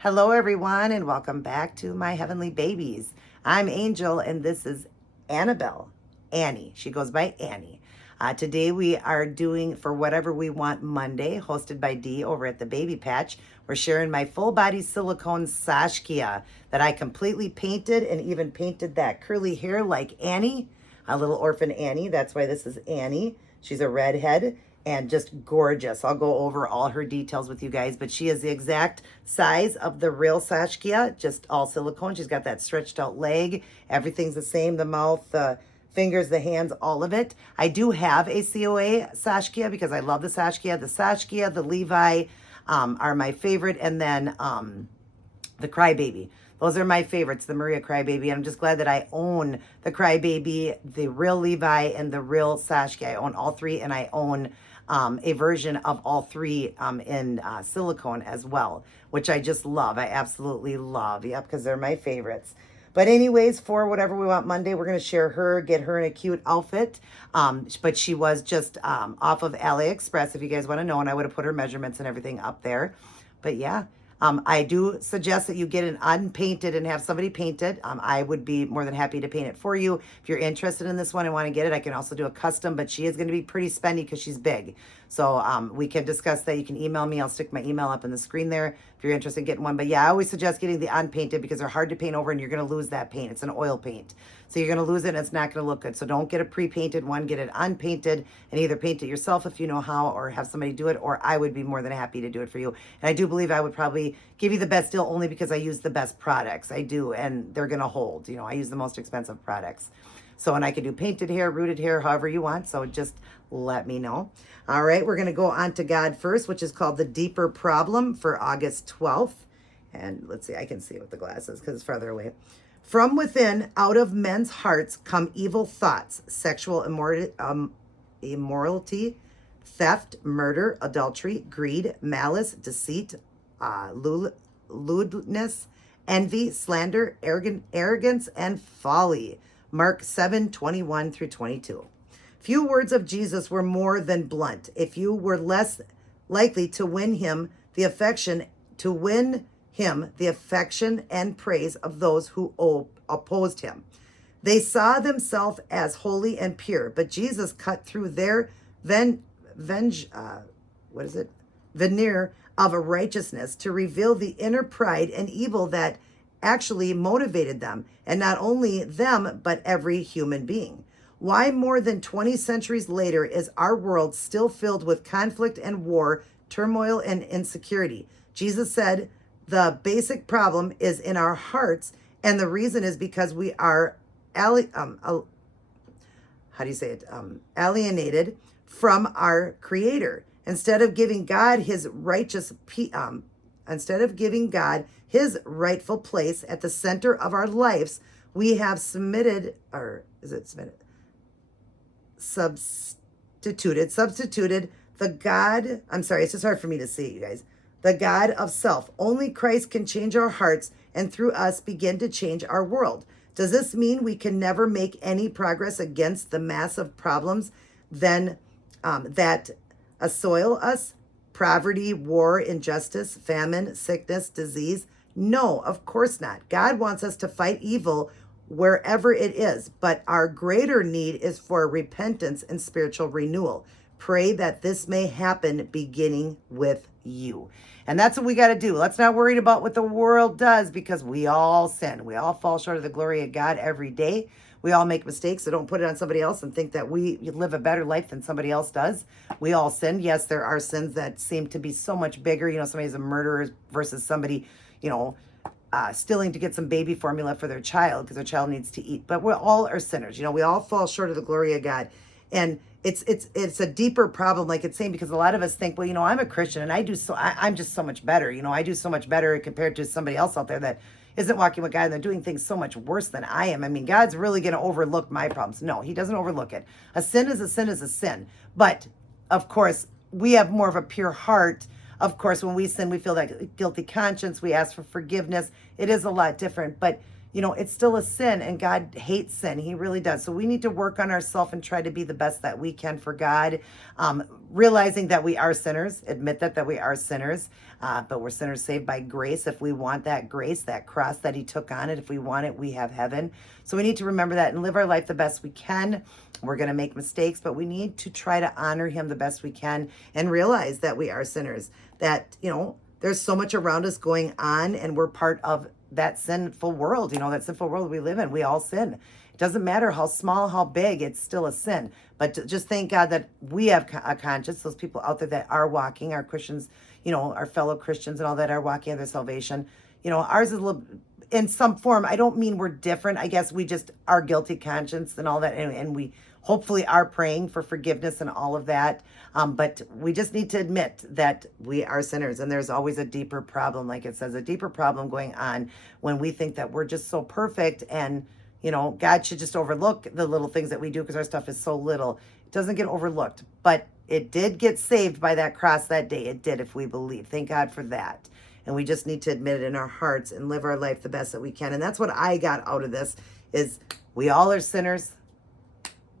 Hello, everyone, and welcome back to my heavenly babies. I'm Angel, and this is Annabelle. Annie. She goes by Annie. Today we are doing For Whatever We Want Monday, hosted by Dee over at the Baby Patch. We're sharing my full body silicone Sashkia that I completely painted and even painted that curly hair like Annie, a little orphan Annie. That's why this is Annie. She's a redhead and just gorgeous. I'll go over all her details with you guys, but she is the exact size of the real Sashkia, just all silicone. She's got that stretched out leg. Everything's the same, the mouth, the fingers, the hands, all of it. I do have a COA Sashkia because I love the Sashkia. The Sashkia, the Levi are my favorite, and then the Crybaby. Those are my favorites, the Maria Crybaby. And I'm just glad that I own the Crybaby, the real Levi, and the real Sashkia. I own all three, and I own a version of all three in silicone as well, which I just love. I absolutely love. Yep, because they're my favorites. But anyways, For Whatever We Want Monday, we're going to share her, get her in a cute outfit. But she was just off of AliExpress, if you guys want to know, and I would have put her measurements and everything up there. But yeah. I do suggest that you get an unpainted and have somebody paint it. I would be more than happy to paint it for you. If you're interested in this one and want to get it, I can also do a custom, but she is going to be pretty spendy because she's big. So we can discuss that. You can email me. I'll stick my email up in the screen there if you're interested in getting one. But yeah, I always suggest getting the unpainted because they're hard to paint over and you're going to lose that paint. It's an oil paint. So you're going to lose it and it's not going to look good. So don't get a pre-painted one. Get it unpainted and either paint it yourself if you know how or have somebody do it, or I would be more than happy to do it for you. And I do believe I would probably give you the best deal only because I use the best products. I do, and they're going to hold. You know, I use the most expensive products. So, and I can do painted hair, rooted hair, however you want. So just let me know. All right, we're going to go on to God First, which is called The Deeper Problem for August 12th. And let's see, I can see it with the glasses because it's farther away. From within, out of men's hearts come evil thoughts, sexual immorality, theft, murder, adultery, greed, malice, deceit, lewdness, envy, slander, arrogance, and folly. Mark 7:21 through 22. Few words of Jesus were more than blunt. If you were less likely to win him the affection and praise of those who opposed him. They saw themselves as holy and pure, but Jesus cut through their veneer of a righteousness to reveal the inner pride and evil that actually motivated them, and not only them, but every human being. Why more than 20 centuries later is our world still filled with conflict and war, turmoil and insecurity? Jesus said, the basic problem is in our hearts, and the reason is because we are alienated from our Creator. Instead of giving God his rightful place at the center of our lives, we have substituted the God. I'm sorry, it's just hard for me to see, you guys. The God of self. Only Christ can change our hearts and through us begin to change our world. Does this mean we can never make any progress against the massive problems that assail us? Poverty, war, injustice, famine, sickness, disease? No, of course not. God wants us to fight evil wherever it is, but our greater need is for repentance and spiritual renewal. Pray that this may happen beginning with you. And that's what we got to do. Let's not worry about what the world does because we all sin. We all fall short of the glory of God every day. We all make mistakes, so don't put it on somebody else and think that we live a better life than somebody else does. We all sin. Yes, there are sins that seem to be so much bigger. You know, somebody's a murderer versus somebody, stealing to get some baby formula for their child because their child needs to eat. But we all are sinners. You know, we all fall short of the glory of God. And it's a deeper problem, like it's saying, because a lot of us think, well, I'm a Christian and I'm just so much better. I do so much better compared to somebody else out there that isn't walking with God and they're doing things so much worse than I am. I mean, God's really going to overlook my problems. No, he doesn't overlook it. A sin is a sin is a sin. But of course, we have more of a pure heart. Of course, when we sin, we feel that guilty conscience. We ask for forgiveness. It is a lot different. But it's still a sin, and God hates sin. He really does. So we need to work on ourselves and try to be the best that we can for God, realizing that we are sinners, admit that we are sinners, but we're sinners saved by grace. If we want that grace, that cross that he took on it, if we want it, we have heaven. So we need to remember that and live our life the best we can. We're going to make mistakes, but we need to try to honor him the best we can and realize that we are sinners, that, there's so much around us going on, and we're part of that sinful world, that sinful world we live in. We all sin. It doesn't matter how small, how big, it's still a sin. But just thank God that we have a conscience, those people out there that are walking, our Christians, our fellow Christians and all that are walking in their salvation. Ours is a little, in some form, I don't mean we're different. I guess we just are guilty conscience and all that. And we hopefully are praying for forgiveness and all of that. But we just need to admit that we are sinners, and there's always a deeper problem, like it says, a deeper problem going on when we think that we're just so perfect, and, God should just overlook the little things that we do because our stuff is so little. It doesn't get overlooked, but it did get saved by that cross that day. It did, if we believe. Thank God for that. And we just need to admit it in our hearts and live our life the best that we can. And that's what I got out of this, is we all are sinners.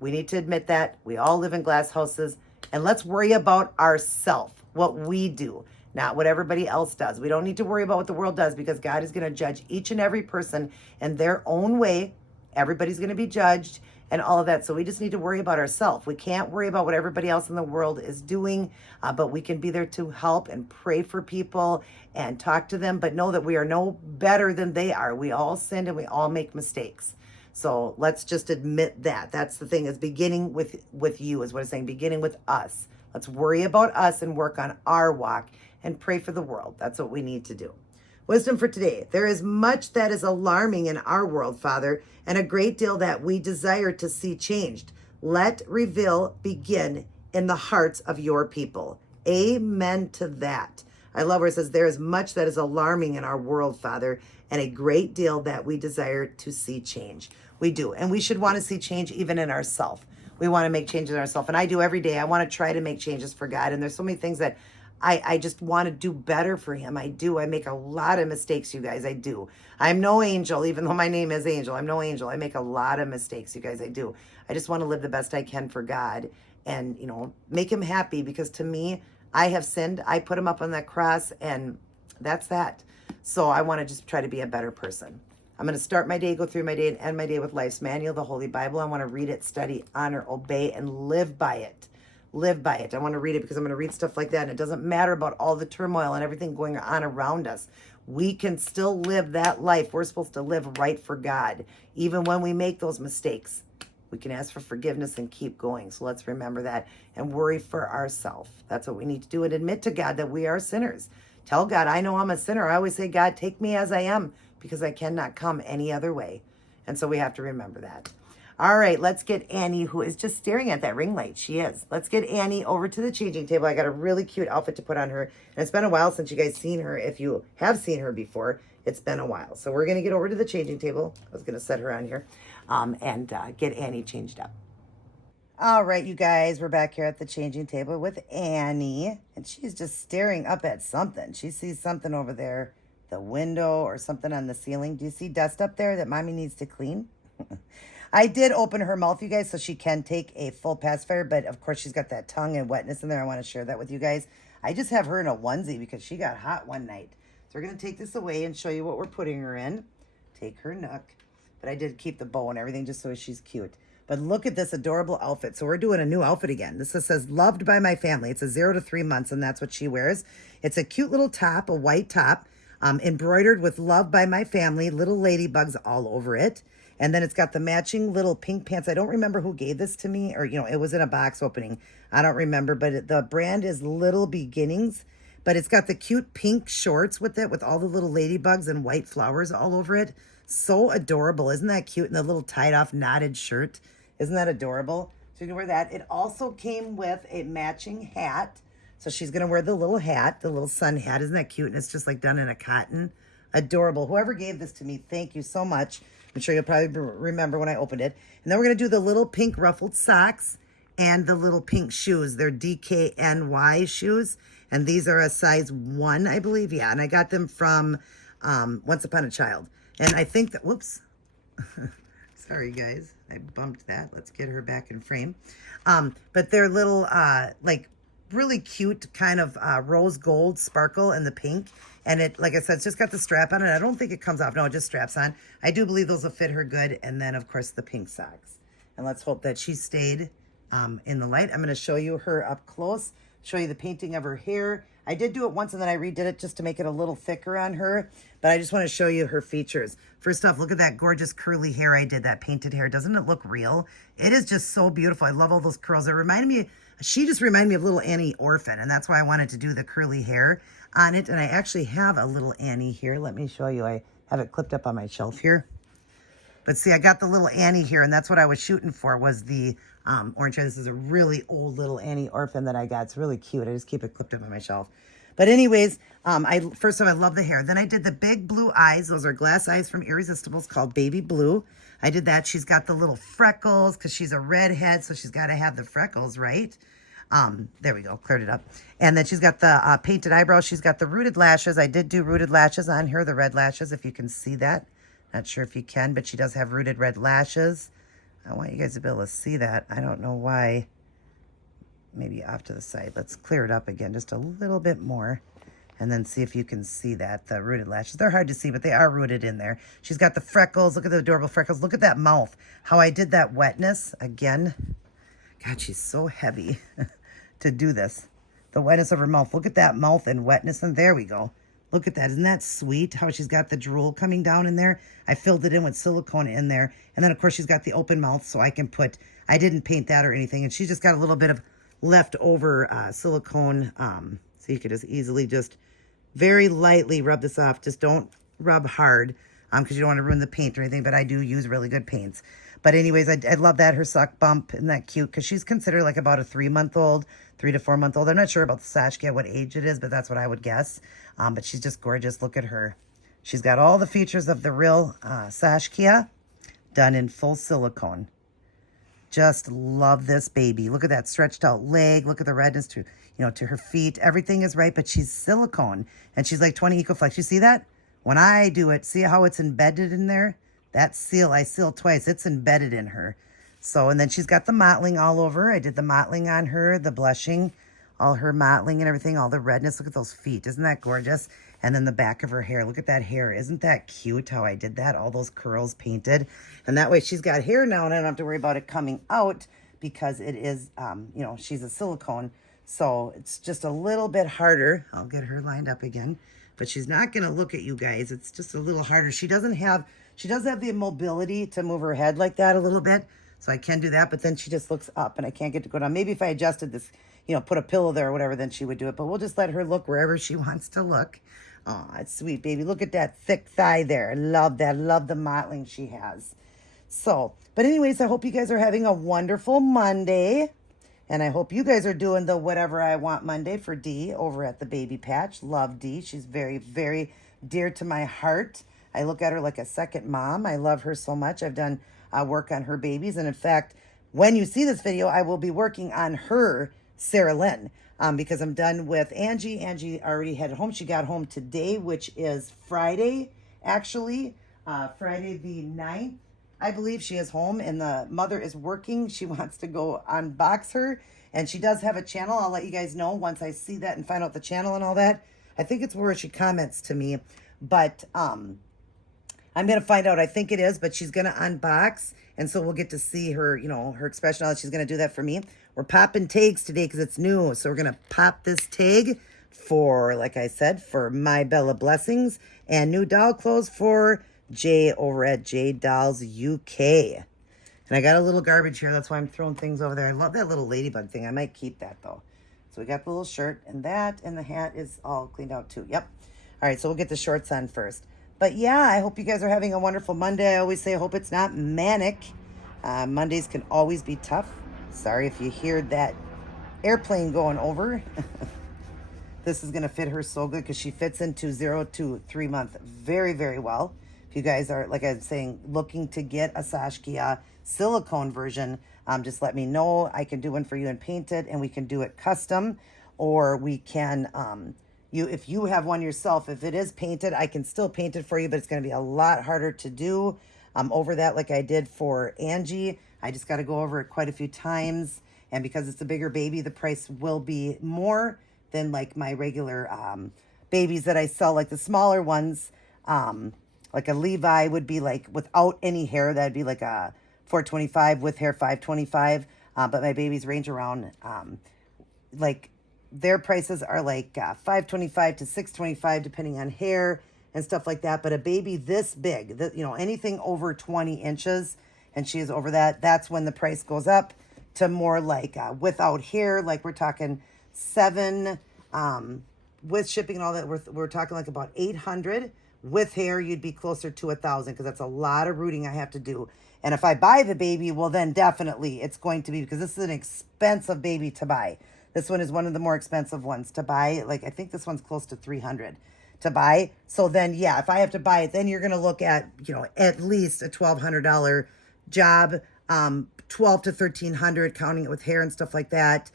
We need to admit that. We all live in glass houses. And let's worry about ourselves, what we do, not what everybody else does. We don't need to worry about what the world does, because God is going to judge each and every person in their own way. Everybody's going to be judged and all of that. So we just need to worry about ourselves. We can't worry about what everybody else in the world is doing, but we can be there to help and pray for people and talk to them, but know that we are no better than they are. We all sin and we all make mistakes. So let's just admit that. That's the thing, is beginning with you, is what it's saying, beginning with us. Let's worry about us and work on our walk and pray for the world. That's what we need to do. Wisdom for today. There is much that is alarming in our world, Father, and a great deal that we desire to see changed. Let reveal begin in the hearts of your people. Amen to that. I love where it says, there is much that is alarming in our world, Father, and a great deal that we desire to see change. We do. And we should want to see change even in ourselves. We want to make changes in ourselves. And I do every day. I want to try to make changes for God. And there's so many things that I just want to do better for him. I do. I make a lot of mistakes, you guys. I do. I'm no angel, even though my name is Angel. I'm no angel. I make a lot of mistakes, you guys. I do. I just want to live the best I can for God and, make him happy, because to me, I have sinned. I put him up on that cross, and that's that. So I want to just try to be a better person. I'm going to start my day, go through my day, and end my day with Life's Manual, the Holy Bible. I want to read it, study, honor, obey, and live by it. Live by it. I want to read it because I'm going to read stuff like that. And it doesn't matter about all the turmoil and everything going on around us. We can still live that life. We're supposed to live right for God. Even when we make those mistakes, we can ask for forgiveness and keep going. So let's remember that and worry for ourselves. That's what we need to do, and admit to God that we are sinners. Tell God, I know I'm a sinner. I always say, God, take me as I am, because I cannot come any other way. And so we have to remember that. All right, let's get Annie, who is just staring at that ring light. She is. Let's get Annie over to the changing table. I got a really cute outfit to put on her. And it's been a while since you guys seen her. If you have seen her before, it's been a while. So we're going to get over to the changing table. I was going to set her on here and get Annie changed up. All right, you guys, we're back here at the changing table with Annie. And she's just staring up at something. She sees something over there, the window or something on the ceiling. Do you see dust up there that Mommy needs to clean? I did open her mouth, you guys, so she can take a full pacifier, but of course she's got that tongue and wetness in there. I want to share that with you guys. I just have her in a onesie because she got hot one night. So we're going to take this away and show you what we're putting her in. Take her nook. But I did keep the bow and everything just so she's cute. But look at this adorable outfit. So we're doing a new outfit again. This says, loved by my family. It's a 0 to 3 months, and that's what she wears. It's a cute little top, a white top, embroidered with love by my family, little ladybugs all over it. And then it's got the matching little pink pants. I don't remember who gave this to me, or, it was in a box opening. I don't remember, but the brand is Little Beginnings. But it's got the cute pink shorts with it, with all the little ladybugs and white flowers all over it. So adorable. Isn't that cute? And the little tied off knotted shirt. Isn't that adorable? So you can wear that. It also came with a matching hat. So she's going to wear the little hat, the little sun hat. Isn't that cute? And it's just like done in a cotton. Adorable. Whoever gave this to me, thank you so much. I'm sure you'll probably remember when I opened it. And then we're going to do the little pink ruffled socks and the little pink shoes. They're DKNY shoes. And these are a size 1, I believe. Yeah, and I got them from Once Upon a Child. And I think that, whoops, sorry guys, I bumped that. Let's get her back in frame. But they're little, like really cute kind of rose gold sparkle in the pink. And it, like I said, it's just got the strap on it. I don't think it comes off. No, it just straps on. I do believe those will fit her good. And then, of course, the pink socks. And let's hope that she stayed in the light. I'm going to show you her up close, show you the painting of her hair. I did do it once and then I redid it just to make it a little thicker on her. But I just want to show you her features. First off, look at that gorgeous curly hair I did, that painted hair. Doesn't it look real? It is just so beautiful. I love all those curls. It reminded me, she just reminded me of little Annie Orphan. And that's why I wanted to do the curly hair on it. And I actually have a little Annie here. Let me show you. I have it clipped up on my shelf here. But see, I got the little Annie here, and that's what I was shooting for, was the orange hair. This is a really old little Annie Orphan that I got. It's really cute. I just keep it clipped up on my shelf. But anyways, first of all, I love the hair. Then I did the big blue eyes. Those are glass eyes from Irresistibles called Baby Blue. I did that. She's got the little freckles because she's a redhead, so she's got to have the freckles, right? There we go, cleared it up. And then she's got the painted eyebrows. She's got the rooted lashes. I did do rooted lashes on her, the red lashes, if you can see that. Not sure if you can, but she does have rooted red lashes. I want you guys to be able to see that. I don't know why. Maybe off to the side. Let's clear it up again just a little bit more. And then see if you can see that, the rooted lashes. They're hard to see, but they are rooted in there. She's got the freckles. Look at the adorable freckles. Look at that mouth. How I did that wetness again. God, she's so heavy to do this. The wetness of her mouth. Look at that mouth and wetness. And there we go. Look at that. Isn't that sweet how she's got the drool coming down in there? I filled it in with silicone in there. And then, of course, she's got the open mouth, so I can put, I didn't paint that or anything. And she's just got a little bit of leftover silicone. So you could just easily just very lightly rub this off. Just don't rub hard because you don't want to ruin the paint or anything. But I do use really good paints. But anyways, I love that. Her sock bump. Isn't that cute? Because she's considered like about a 3-month-old, 3 to 4 month old. I'm not sure about the Sashka, what age it is, but that's what I would guess. But she's just gorgeous. Look at her. She's got all the features of the real Sashkia done in full silicone. Just love this baby. Look at that stretched out leg. Look at the redness to, to her feet. Everything is right, but she's silicone. And she's like 20 Ecoflex. You see that? When I do it, see how it's embedded in there? That seal, I seal twice. It's embedded in her. So, and then she's got the mottling all over. I did the mottling on her, the blushing, all her mottling and everything, all the redness. Look at those feet. Isn't that gorgeous? And then the back of her hair. Look at that hair. Isn't that cute how I did that? All those curls painted. And that way she's got hair now and I don't have to worry about it coming out because it is, she's a silicone. So it's just a little bit harder. I'll get her lined up again. But she's not going to look at you guys. It's just a little harder. She does have the mobility to move her head like that a little bit. So I can do that. But then she just looks up and I can't get to go down. Maybe if I adjusted this, put a pillow there or whatever, then she would do it. But we'll just let her look wherever she wants to look. Oh, it's sweet, baby. Look at that thick thigh there. I love that. Love the mottling she has. So, but anyways, I hope you guys are having a wonderful Monday. And I hope you guys are doing the Whatever I Want Monday for Dee over at the Baby Patch. Love Dee. She's very, very dear to my heart. I look at her like a second mom. I love her so much. I've done work on her babies. And in fact, when you see this video, I will be working on her Sarah Lynn because I'm done with Angie. Angie already headed home. She got home today, which is Friday, actually. Friday the 9th. I believe she is home and the mother is working. She wants to go unbox her and she does have a channel. I'll let you guys know once I see that and find out the channel and all that. I think it's where she comments to me, but I'm going to find out. I think it is, but she's going to unbox. And so we'll get to see her, her expression. She's going to do that for me. We're popping tags today because it's new. So we're going to pop this tag for, like I said, for My Bella Blessings and new doll clothes for Jay over at J Dolls UK. And I got a little garbage here. That's why I'm throwing things over there. I love that little ladybug thing. I might keep that though. So we got the little shirt and that, and the hat is all cleaned out too. Yep. All right. So we'll get the shorts on first. But yeah, I hope you guys are having a wonderful Monday. I always say I hope it's not manic. Mondays can always be tough. Sorry if you hear that airplane going over. This is going to fit her so good because she fits into 0 to 3 month very, very well. If you guys are, like I was saying, looking to get a Sashkia silicone version, just let me know. I can do one for you and paint it, and we can do it custom, or we can, if you have one yourself, if it is painted, I can still paint it for you, but it's going to be a lot harder to do over that like I did for Angie. I just got to go over it quite a few times. And because it's a bigger baby, the price will be more than like my regular babies that I sell, like the smaller ones. Like a Levi would be like without any hair, that'd be like a $425, with hair $525. But my babies range around like their prices are like $525 to $625 depending on hair and stuff like that. But a baby this big, anything over 20 inches, and she is over that, that's when the price goes up to more like without hair. Like we're talking 7 with shipping and all that. We're talking like about 800. With hair, you'd be closer to 1,000 because that's a lot of rooting I have to do. And if I buy the baby, well, then definitely it's going to be, because this is an expensive baby to buy. This one is one of the more expensive ones to buy. Like, I think this one's close to 300 to buy. So then, yeah, if I have to buy it, then you're going to look at, at least a $1,200 job, 12 to 1,300, counting it with hair and stuff like that,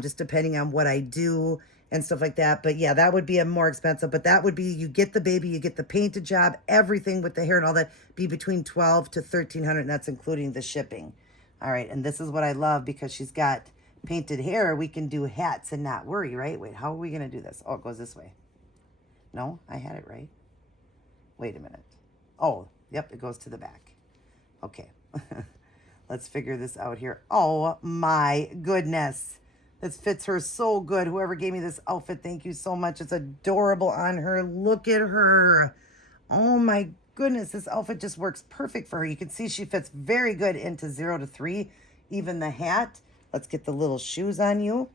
just depending on what I do and stuff like that. But yeah, that would be a more expensive, but that would be, you get the baby, you get the painted job, everything with the hair and all that, be between 12 to 1,300, and that's including the shipping. All right, and this is what I love, because she's got painted hair, we can do hats and not worry, right? Wait, how are we gonna do this? Oh, it goes this way. No, I had it right. Wait a minute. Oh, yep, it goes to the back. Okay, let's figure this out here. Oh my goodness. This fits her so good. Whoever gave me this outfit, thank you so much. It's adorable on her. Look at her. Oh my goodness. This outfit just works perfect for her. You can see she fits very good into 0 to 3. Even the hat. Let's get the little shoes on you.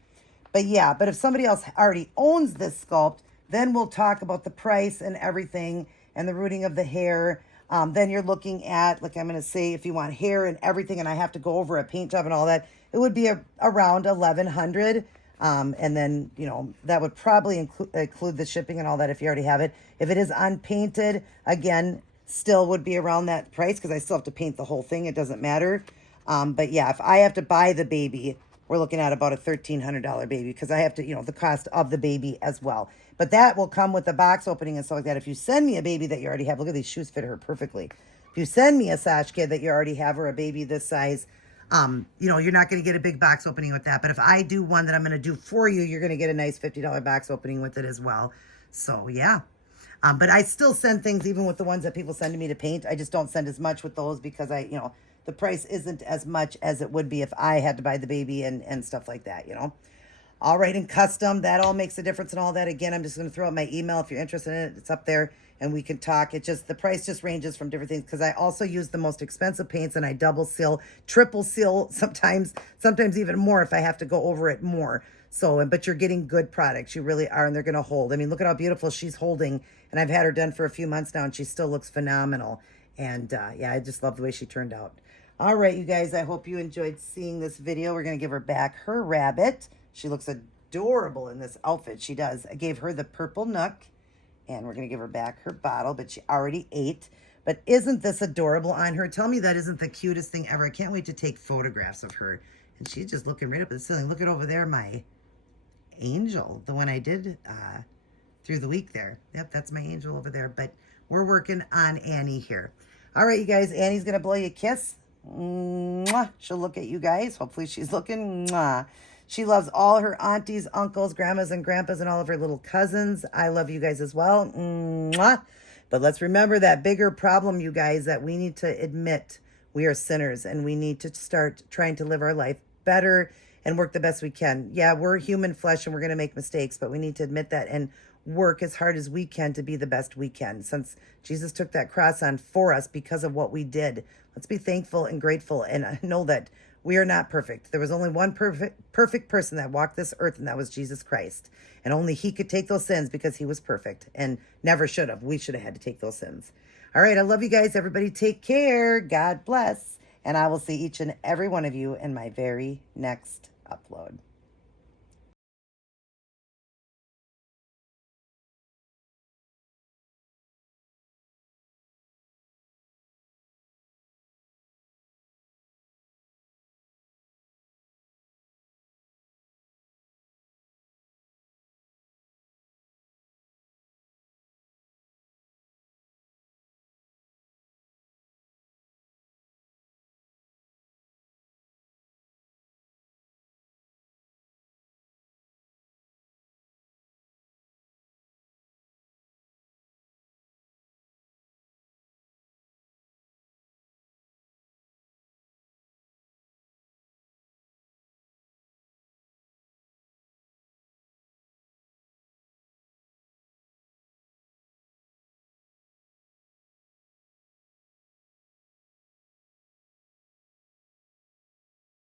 But yeah, but if somebody else already owns this sculpt, then we'll talk about the price and everything and the rooting of the hair. Then you're looking at, like I'm going to say, if you want hair and everything, and I have to go over a paint job and all that, it would be around 1,100. And then, that would probably include the shipping and all that if you already have it. If it is unpainted, again, still would be around that price, because I still have to paint the whole thing. It doesn't matter. But yeah, if I have to buy the baby, we're looking at about a $1,300 baby, because I have to, the cost of the baby as well. But that will come with the box opening and stuff like that. If you send me a baby that you already have, look at these shoes, fit her perfectly. If you send me a Sash kid that you already have, or a baby this size, you're not going to get a big box opening with that. But if I do one that I'm going to do for you, you're going to get a nice $50 box opening with it as well. So yeah. But I still send things even with the ones that people send to me to paint. I just don't send as much with those, because the price isn't as much as it would be if I had to buy the baby and stuff like that, All right, and custom, that all makes a difference and all that. Again, I'm just going to throw out my email. If you're interested in it, it's up there and we can talk. The price just ranges from different things, because I also use the most expensive paints, and I double seal, triple seal, sometimes even more if I have to go over it more. So, but you're getting good products. You really are, and they're going to hold. I mean, look at how beautiful she's holding, and I've had her done for a few months now, and she still looks phenomenal. And yeah, I just love the way she turned out. All right, you guys, I hope you enjoyed seeing this video. We're going to give her back her rabbit. She looks adorable in this outfit. She does. I gave her the purple nook, and we're going to give her back her bottle, but she already ate. But isn't this adorable on her? Tell me that isn't the cutest thing ever. I can't wait to take photographs of her. And she's just looking right up at the ceiling. Look at over there, my angel, the one I did through the week there. Yep, that's my angel over there. But we're working on Annie here. All right, you guys, Annie's going to blow you a kiss. Mwah. She'll look at you guys. Hopefully she's looking. Mwah. She loves all her aunties, uncles, grandmas, and grandpas, and all of her little cousins. I love you guys as well. Mwah. But let's remember that bigger problem, you guys, that we need to admit we are sinners, and we need to start trying to live our life better and work the best we can. Yeah, we're human flesh and we're going to make mistakes, but we need to admit that and work as hard as we can to be the best we can. Since Jesus took that cross on for us because of what we did, let's be thankful and grateful and know that we are not perfect. There was only one perfect person that walked this earth, and that was Jesus Christ. And only he could take those sins because he was perfect and never should have. We should have had to take those sins. All right, I love you guys. Everybody take care. God bless. And I will see each and every one of you in my very next upload.